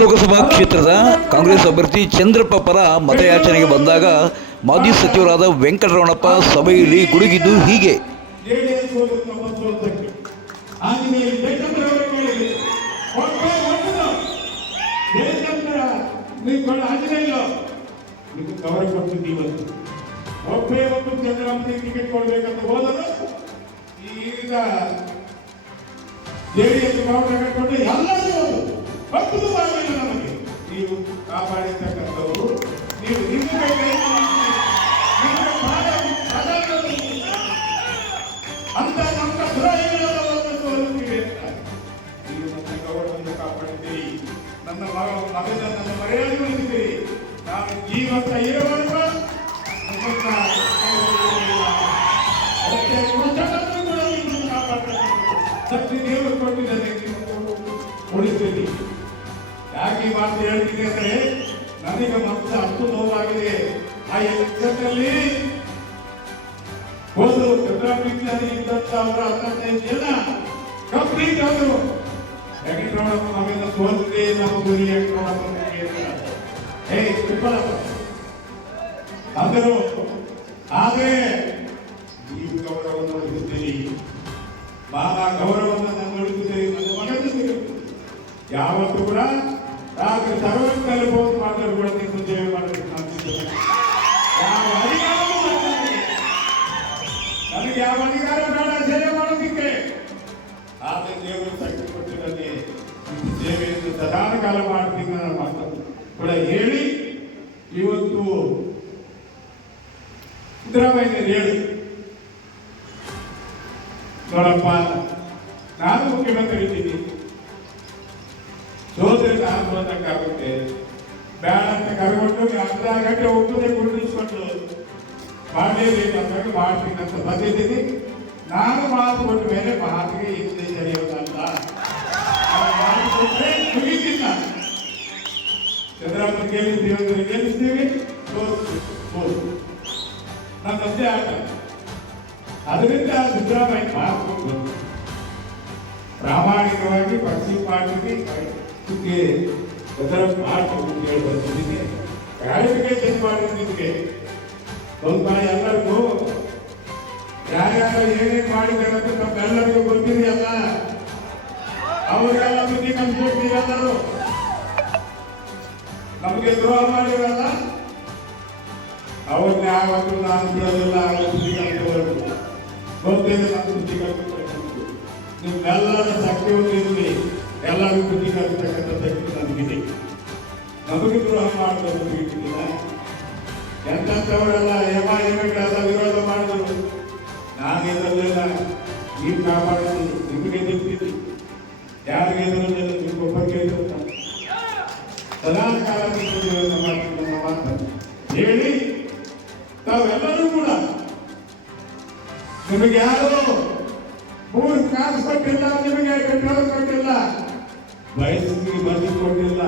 ಲೋಕಸಭಾ ಕ್ಷೇತ್ರದ ಕಾಂಗ್ರೆಸ್ ಅಭ್ಯರ್ಥಿ ಚಂದ್ರಪ್ಪ ಪರ ಮತಯಾಚನೆಗೆ ಬಂದಾಗ ಮಾಜಿ ಸಚಿವರಾದ ವೆಂಕಟರಮಣಪ್ಪ ಸಭೆಯಲ್ಲಿ ಗುಡುಗಿದ್ದು ಹೀಗೆ. ಒಬ್ಬರು ನಮಗೆ. ನೀವು ಕಾಪಾಡಿರ್ತಕ್ಕಂಥವರು. ನೀವು ನಿಮ್ಮ ಅಂತ ನಮ್ಮ ನೀವು ನನ್ನ ಗೌರವವನ್ನು ಕಾಪಾಡಿದ್ದೀರಿ. ನನ್ನ ಮಗ ಮರ್ಯಾದೆ ಉಳಿಸಿದ್ದೀರಿ ನಾನು ಜೀವಂತ ಇರುವಾಗ ಯಾಕೆ ಈ ಮಾತು ಹೇಳ್ತೀನಿ ಅಂದ್ರೆ ನನಗೆ ಮತ್ತೆ ಅಷ್ಟು ನೋವಾಗಿದೆ. ಆ ಎಲೆಕ್ಷನ್ನಲ್ಲಿ ಒಂದು ಚಂದ್ರಪ್ರೀತಿಯಲ್ಲಿ ಇದ್ದಂತ ಅವರ ಹತ್ತೈದು ಜನ ಕಂಪ್ಲೀಟ್ ಆದರು. ವೆಂಕಟರಮಣಪ್ಪ ನಮ್ಮಿಂದ ಸೋಲ್ತಿದೆ ನಮ್ಮ ಗುರಿ ಅಂದರು ನೀವು ಗೌರವವನ್ನು ಮಾನ ಗೌರವವನ್ನು ಸೇವೆಯನ್ನು ಸದಾನ ಕಾಲ ಮಾಡ್ತೀನಿ ನನ್ನ ಮಾತು. ಕೂಡ ಹೇಳಿ, ಇವತ್ತು ಸಿದ್ದರಾಮಯ್ಯ ಹೇಳಿ. ನೋಡಪ್ಪ, ನಾನು ಮುಖ್ಯಮಂತ್ರಿ ಇದ್ದೀನಿ. ಸೋದರಿ ನಾನು ಬಂದಕ್ಕಾಗುತ್ತೆ ಬೇಡ ಅಂತ ಕರ್ಕೊಂಡು ಅರ್ಧ ಗಂಟೆ ಒಪ್ಪದೆ ಕುಡಿಸ್ಕೊಂಡು ಮಾಡಲೇಬೇಕು ಅಂದಾಗ ಮಾಡ್ತೀನಿ ಅಂತ ಬಂದಿದ್ದೀನಿ. ನಾನು ಮಾತು ಕೊಟ್ಟ ಮೇಲೆ ಮಾತಿಗೆ ಹಿಂದೆ ಸರಿಯೋದಲ್ಲ. ಮುಗಿತಿಲ್ಲ ಚಂದ್ರಪ್ಪ ಗೆಲ್ಲಿಸ್ತೀವಿ ಅಂದ್ರೆ ಗೆಲ್ಲಿಸ್ತೀವಿ ಆಟ ಅದರಿಂದ ಸಿದ್ದರಾಮಯ್ಯ ಮಾತು. ಪ್ರಾಮಾಣಿಕವಾಗಿ ಪಕ್ಷಿ ಪಾರ್ಟಿಗೆ ಇದಕ್ಕೆ ಅದರ ಪಾಠ ಹೇಳಿ ಬರ್ತಿದ್ದೀನಿ ಕ್ಲಾರಿಫಿಕೇಶನ್ ಮಾಡಿದ್ದಕ್ಕೆ ಸ್ವಲ್ಪ ಎಲ್ಲರಿಗೂ ಯಾರ್ಯಾರು ಏನೇನು ಮಾಡಿದ್ದಾರೆ ಅಂತ ನಮ್ಮೆಲ್ಲರಿಗೂ ಗೊತ್ತಿದೆಯಲ್ಲ? ಅವರಿಗೆಲ್ಲ ಬುದ್ಧಿ ಕಲಿಸ್ಕೊಡ್ತೀವಿ ಎಲ್ಲರೂ ನಮಗೆ ದ್ರೋಹ ಮಾಡಿರಲ್ಲ? ಅವ್ರನ್ನ ಯಾವತ್ತೂ ನಾನು ಬಿಡೋದಿಲ್ಲ ಬುದ್ಧಿ ಗೊತ್ತಿದೆ ನಮ್ಮ ಬುದ್ಧಿ ಕಲಿಸ್ಕೊಳ್ಬೇಕು ನಿಮ್ಮೆಲ್ಲರ ಶಕ್ತಿಯನ್ನು ಇರಲಿ. ಎಲ್ಲರಿಗೂ ಬುದ್ಧಿ ಕಲಿಸ್ತಕ್ಕಂಥ ಶಕ್ತಿ ನಮಗಿದೆ. ನಮಗೆ ದ್ರೋಹ ಮಾಡೋದು ಎಂತವರೆಲ್ಲ ಯಮ ಯಮಗಳೆಲ್ಲ ವಿರೋಧ ಮಾಡಿದ್ರು ಯಾರು? ಮೂರು ಕಾಸು ಕೊಟ್ಟಿಲ್ಲ ನಿಮಗೆ ಪೆಟ್ರೋಲ್ ಕೊಟ್ಟಿಲ್ಲ. ವಯಸ್ಸಿಗೆ ಬಂದು ಕೊಟ್ಟಿಲ್ಲ.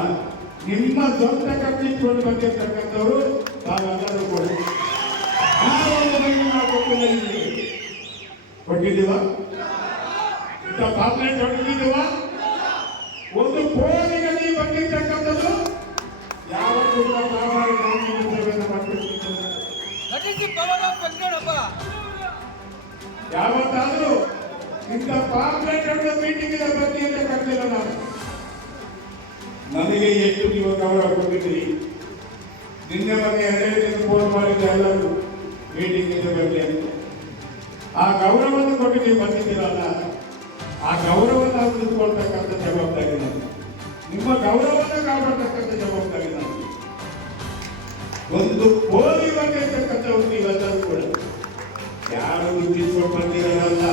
ನಿಮ್ಮ ಸ್ವಂತ ಕಟ್ಟಿಕೊಂಡು ಬಂದಿರ್ತಕ್ಕಂಥವ್ರು ತಾವೆಲ್ಲರೂ ಕೊಡಿ. ಕೊಟ್ಟಿದ್ದೀವ? ಇಂಥ ಪಾಪ್ಲೆಟ್ ಹೊಡೆದಿದ್ದೀವ? ಒಂದು ಕೋಟಿಗೆ ನೀವು ಬಂದಿರ್ತಕ್ಕಂಥದ್ದು? ಯಾವತ್ತೂ ನಾವು ಮಾಡ್ತಿರ್ತೀವಿ. ಯಾವತ್ತಾದ್ರೂ ಇಂಥ ಹೊಡೆದ ಮೀಟಿಂಗ್ ಬನ್ನಿ ಅಂತ ಕರೆದಿಲ್ಲ ನಾನು. ನನಗೆ ಎಷ್ಟು ನೀವು ಗೌರವ ಕೊಟ್ಟಿದ್ದೀರಿ. ನಿನ್ನೆ ಮೊನ್ನೆ ಅದೇ ದಿನ ಫೋನ್ ಮಾಡಿದ್ದೆ ಎಲ್ಲರೂ ಮೀಟಿಂಗ್ ಇದೆ ಬನ್ನಿ ಅಂತ. ಆ ಗೌರವವನ್ನು ಕೊಟ್ಟು ನೀವು ಬಂದಿದ್ದೀರಲ್ಲ ಆ ಗೌರವವನ್ನು ನಾವು ನಿಂತ್ಕೊಳ್ತಕ್ಕಂಥ ಜವಾಬ್ದಾರಿ ನಾನು ನಿಮ್ಮ ಗೌರವವನ್ನು ಕಾಪಾಡ್ತಕ್ಕಂಥ ಜವಾಬ್ದಾರಿ ನಾನು ಒಂದು ಕೋರಿ ಇರ್ತಕ್ಕಂಥವ್ರು ನೀವೆಲ್ಲರೂ ಕೂಡ ಯಾರು ಬಂದಿರೋರಲ್ಲ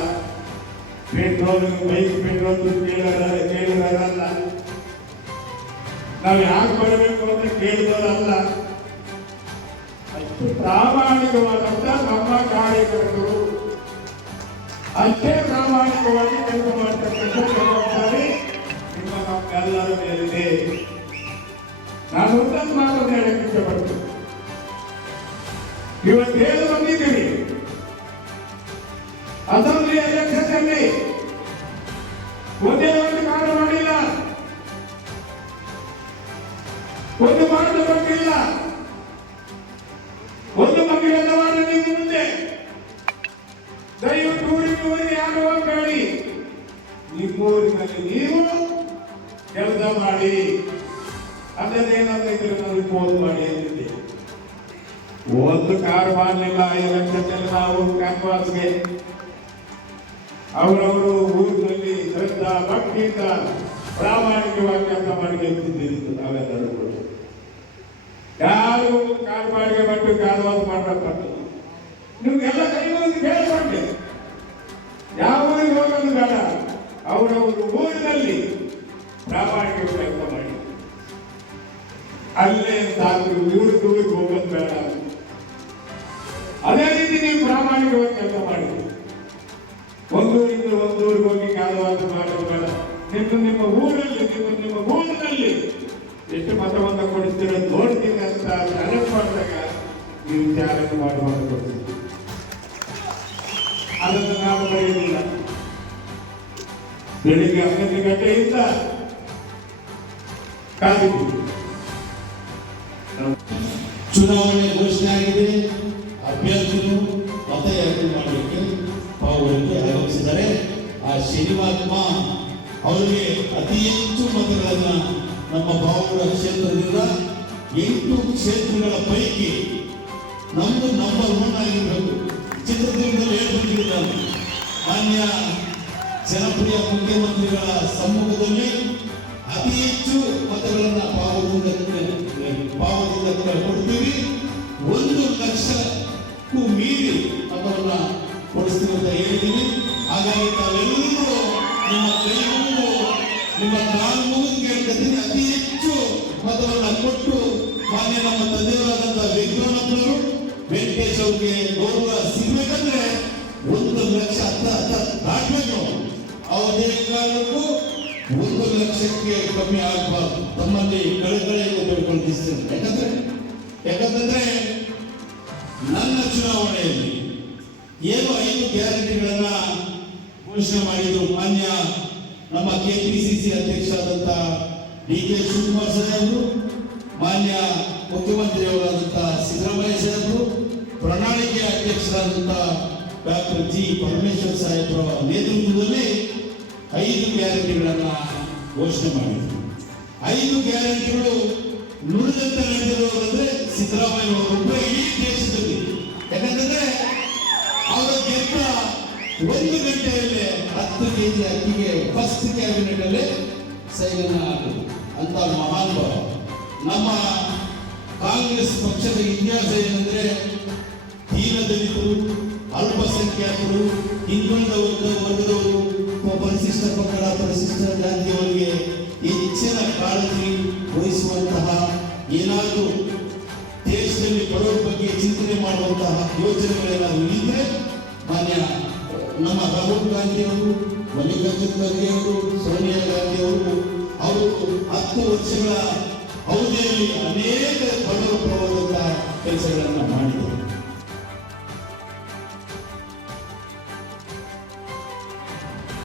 ಪೆಟ್ರೋಲ್ ಬೈಕ್ ಪೆಟ್ರೋಲ್ ದುಡ್ಡು ಕೇಳಿದಾರಲ್ಲ ನಾವು ಯಾಕೆ ಬರಬೇಕು ಅಂತ ಕೇಳಿದವರಲ್ಲ? ಅಷ್ಟು ಪ್ರಾಮಾಣಿಕವಾದಂತ ನಮ್ಮ ಕಾರ್ಯಕರ್ತರು ಅಷ್ಟೇ ಪ್ರಾಮಾಣಿಕವಾಗಿ ಕೆಲಸ ಮಾಡ್ತಕ್ಕಂಥ ಜವಾಬ್ದಾರಿ ನಿಮ್ಮ ನಮ್ಮೆಲ್ಲರ ಮೇಲಿದೆ. ನಾನು ಒಂದೊಂದು ಮಾತನ್ನು ಹೇಳಕ್ಕೆ ಇಷ್ಟಪಡ್ತೀನಿ. ಇವತ್ತೇನು ಅಸೆಂಬ್ಲಿ ಎಲೆಕ್ಷನ್ ಅಲ್ಲಿ ಒಂದೇ ಒಂದು ಕಾರ್ಯ ಮಾಡಿಲ್ಲ. ಒಂದು ಮಾಡಿದ ಕೊಟ್ಟಿಲ್ಲ. ಒಂದು ಮಕ್ಕಳೆಲ್ಲ ಮಾಡಿ ನೀವು ಮುಂದೆ ದಯವಿಟ್ಟು ಊರಿಗೆ ಊರಿಗೆ ಯಾರು ಹೇಳಿ, ನಿಮ್ಮೂರಿನಲ್ಲಿ ನೀವು ಕೆಲಸ ಮಾಡಿ. ಅದನ್ನೇನಾದ್ರೆ ನಾನು ಫೋನ್ ಮಾಡಿ ಅಂತಿದ್ದೆ ಒಂದು ಕಾರು ಮಾಡಲಿಲ್ಲ ಲಕ್ಷದಲ್ಲಿ ನಾವು ಕ್ಯಾನ್ವಾಸ್ಗೆ ಅವರವರು ಊರಿನಲ್ಲಿ ಶ್ರದ್ಧಾ ಭಕ್ತಿಯಿಂದ ಪ್ರಾಮಾಣಿಕವಾಗಿ ಕೆಲಸ ಮಾಡಿ ಗೆಲ್ತಿದ್ದೀರಿ ನಾವೆಲ್ಲರೂ ಕೂಡ ಯಾರು ಕಾಡು ಬಾಡಿಗೆ ಬಂದು ಕಾಲವಾಸ ಮಾಡಬೇಕು ನಿಮ್ಗೆಲ್ಲ ಕೈ ಮುಗಿದು ಕೇಳ್ಕೊಂಡೆ ಯಾವ ಊರಿಗೆ ಹೋಗೋದು ಬೇಡ. ಅವರವರು ಊರಿನಲ್ಲಿ ಪ್ರಾಮಾಣಿಕ ಒಂದೂರಿಂದ ಒಂದೂರಿಗೆ ಹೋಗಿ ಕಾಲವಾಸ ಮಾಡೋದು ಬೇಡ ನಿಮ್ಮ ನಿಮ್ಮ ಊರಲ್ಲಿ ನಿಮ್ಮ ನಿಮ್ಮ ಊರಿನಲ್ಲಿ ಎಷ್ಟು ಮತವನ್ನು ಕೊಡಿಸ್ತೀರ ನೋಡ್ತೀನಿ ಅಂತ ಚಾಲೆಂಜ್ ಮಾಡಿದಾಗ ನೀವು ಚಾಲೆಂಜ್ ಮಾಡಿ ಮಾಡಿ ಕೊಡ್ತೀವಿ ಅದನ್ನು ನಾವು ಬರೆಯಲಿಲ್ಲ ಬೆಳಿಗ್ಗೆ ಹನ್ನೊಂದು ಗಂಟೆಯಿಂದ ಕಾದಿದ್ದೀವಿ ಚುನಾವಣೆ ಘೋಷಣೆ ಆಗಿದೆ. ಅಭ್ಯರ್ಥಿಗಳು ಮತಯಾಚನೆ ಮಾಡಲಿಕ್ಕೆ ಪಾವಳಿಗೆ ಆಗಮಿಸಿದ್ದಾರೆ ಆ ಶನಿವಾತ್ಮ ಅವರಿಗೆ ಅತಿ ಹೆಚ್ಚು ಮತಗಳನ್ನು ನಮ್ಮ ಬಾವುಗಳ ಕ್ಷೇತ್ರದಿಂದ ಎಂಟು ಕ್ಷೇತ್ರಗಳ ಪೈಕಿ ನಮ್ದು ನಂಬರ್ ಒನ್ ಆಗಿರಬೇಕು. ಚಿತ್ರದುರ್ಗದಲ್ಲಿ ಮಾನ್ಯ ಜನಪ್ರಿಯ ಮುಖ್ಯಮಂತ್ರಿಗಳ ಸಮ್ಮುಖದಲ್ಲಿ ಅತಿ ಹೆಚ್ಚು ಮತಗಳನ್ನು ಪಾವದಿಂದ ಪಾವದಿಂದ ಕೊಡ್ತೀವಿ. ಒಂದು ಲಕ್ಷಕ್ಕೂ ಮೀರಿ ಮತವನ್ನ ಅಂತ ಹೇಳಿದ್ದೀವಿ ಹಾಗಾಗಿ ತಾವೆಲ್ಲರೂ ನಿಮ್ಮ ಕೈ ನಿಮ್ಮ ಕಾಲು ಮುಗಿದು ಅತಿ ಹೆಚ್ಚು ಮತವನ್ನ ಕೊಟ್ಟು ಮಾನ್ಯ ನಮ್ಮ ತಂದೆಯವರಾದಂತಹ ವೆಂಕಟರಮಣರು ವೆಂಕಟೇಶ್ ಅವ್ರಿಗೆ ಗೌರವ ಸಿಗ್ಬೇಕಂದ್ರೆ ಒಂದು ಲಕ್ಷ ಹತ್ತ ಹತ್ತ ದಾಟಬೇಕು. ಅವರೇ ಕಾರಣಕ್ಕೂ ಒಂದು ಲಕ್ಷಕ್ಕೆ ಕಮ್ಮಿ ಆಗಬಾರ್ದು. ತಮ್ಮಲ್ಲಿ ಕಳಕಳಿಯಿಂದ ಬೇಡ್ಕೊಳ್ತಿಸ್ತೇನೆ ಯಾಕಂದ್ರೆ ಯಾಕಂತಂದ್ರೆ ನನ್ನ ಚುನಾವಣೆಯಲ್ಲಿ ಏನು ಐದು ಗ್ಯಾರಂಟಿಗಳನ್ನ ಘೋಷಣೆ ಮಾಡಿದ್ರು ಮಾನ್ಯ ನಮ್ಮ ಕೆಪಿಸಿಸಿ ಅಧ್ಯಕ್ಷರಾದಂಥ ಡಿ ಕೆ ಶಿವಕುಮಾರ್ ಸಾಹೇಬರು ಮಾನ್ಯ ಮುಖ್ಯಮಂತ್ರಿಯವರಾದಂಥ ಸಿದ್ದರಾಮಯ್ಯ ಸಾಹೇಬರು ಪ್ರಣಾಳಿಕೆ ಅಧ್ಯಕ್ಷರಾದಂಥ ಡಾಕ್ಟರ್ ಜಿ. ಪರಮೇಶ್ವರ್ ಸಾಹೇಬರ ನೇತೃತ್ವದಲ್ಲಿ ಐದು ಗ್ಯಾರಂಟಿಗಳನ್ನ ಘೋಷಣೆ ಮಾಡಿದ್ರು. ಐದು ಗ್ಯಾರಂಟಿಗಳು ನುಡಿದಂತೆ ನಡೆದಿರುವುದಂದ್ರೆ ಸಿದ್ದರಾಮಯ್ಯ ಅವರು ಈ ದೇಶದಲ್ಲಿ. ಯಾಕಂತಂದ್ರೆ ಒಂದು ಗಂಟೆಯಲ್ಲಿ ಹತ್ತು ಕೆಜಿ ಅಕ್ಕಿಗೆ ಫಸ್ಟ್ ಕ್ಯಾಬಿನೆಟ್ ಅಲ್ಲಿ ಸೈಲನ್ನು ಆಗಿದೆ ಅಂತ ಮಹಾನುಭಾವ. ನಮ್ಮ ಕಾಂಗ್ರೆಸ್ ಪಕ್ಷದ ಇತಿಹಾಸ ಏನಂದ್ರೆ ದೀನ ದಲಿತರು ಅಲ್ಪಸಂಖ್ಯಾತರು, ಹಿಂದುಳಿದ ವರ್ಗದವರು ಪರಿಶಿಷ್ಟ ಪಂಗಡ ಪರಿಶಿಷ್ಟ ಜಾತಿಯವರಿಗೆ ಹೆಚ್ಚಿನ ಕಾಳಜಿ ವಹಿಸುವಂತಹ ಏನಾದರೂ ದೇಶದಲ್ಲಿ ಬಡವರ ಬಗ್ಗೆ ಚಿಂತನೆ ಮಾಡುವಂತಹ ಯೋಜನೆಗಳೇನಾದರೂ ಇದ್ರೆ ಮಾನ್ಯ ನಮ್ಮ ರಾಹುಲ್ ಗಾಂಧಿ ಅವರು ಮಲ್ಲಿಕಾರ್ಜುನ್ ಖರ್ಗೆ ಅವರು ಸೋನಿಯಾ ಗಾಂಧಿ ಅವರು ಅವರು ಹತ್ತು ವರ್ಷಗಳ ಅವಧಿಯಲ್ಲಿ ಅನೇಕ ಬಡವರ ಪರವಾದಂತಹ ಕೆಲಸಗಳನ್ನು ಮಾಡಿದರು.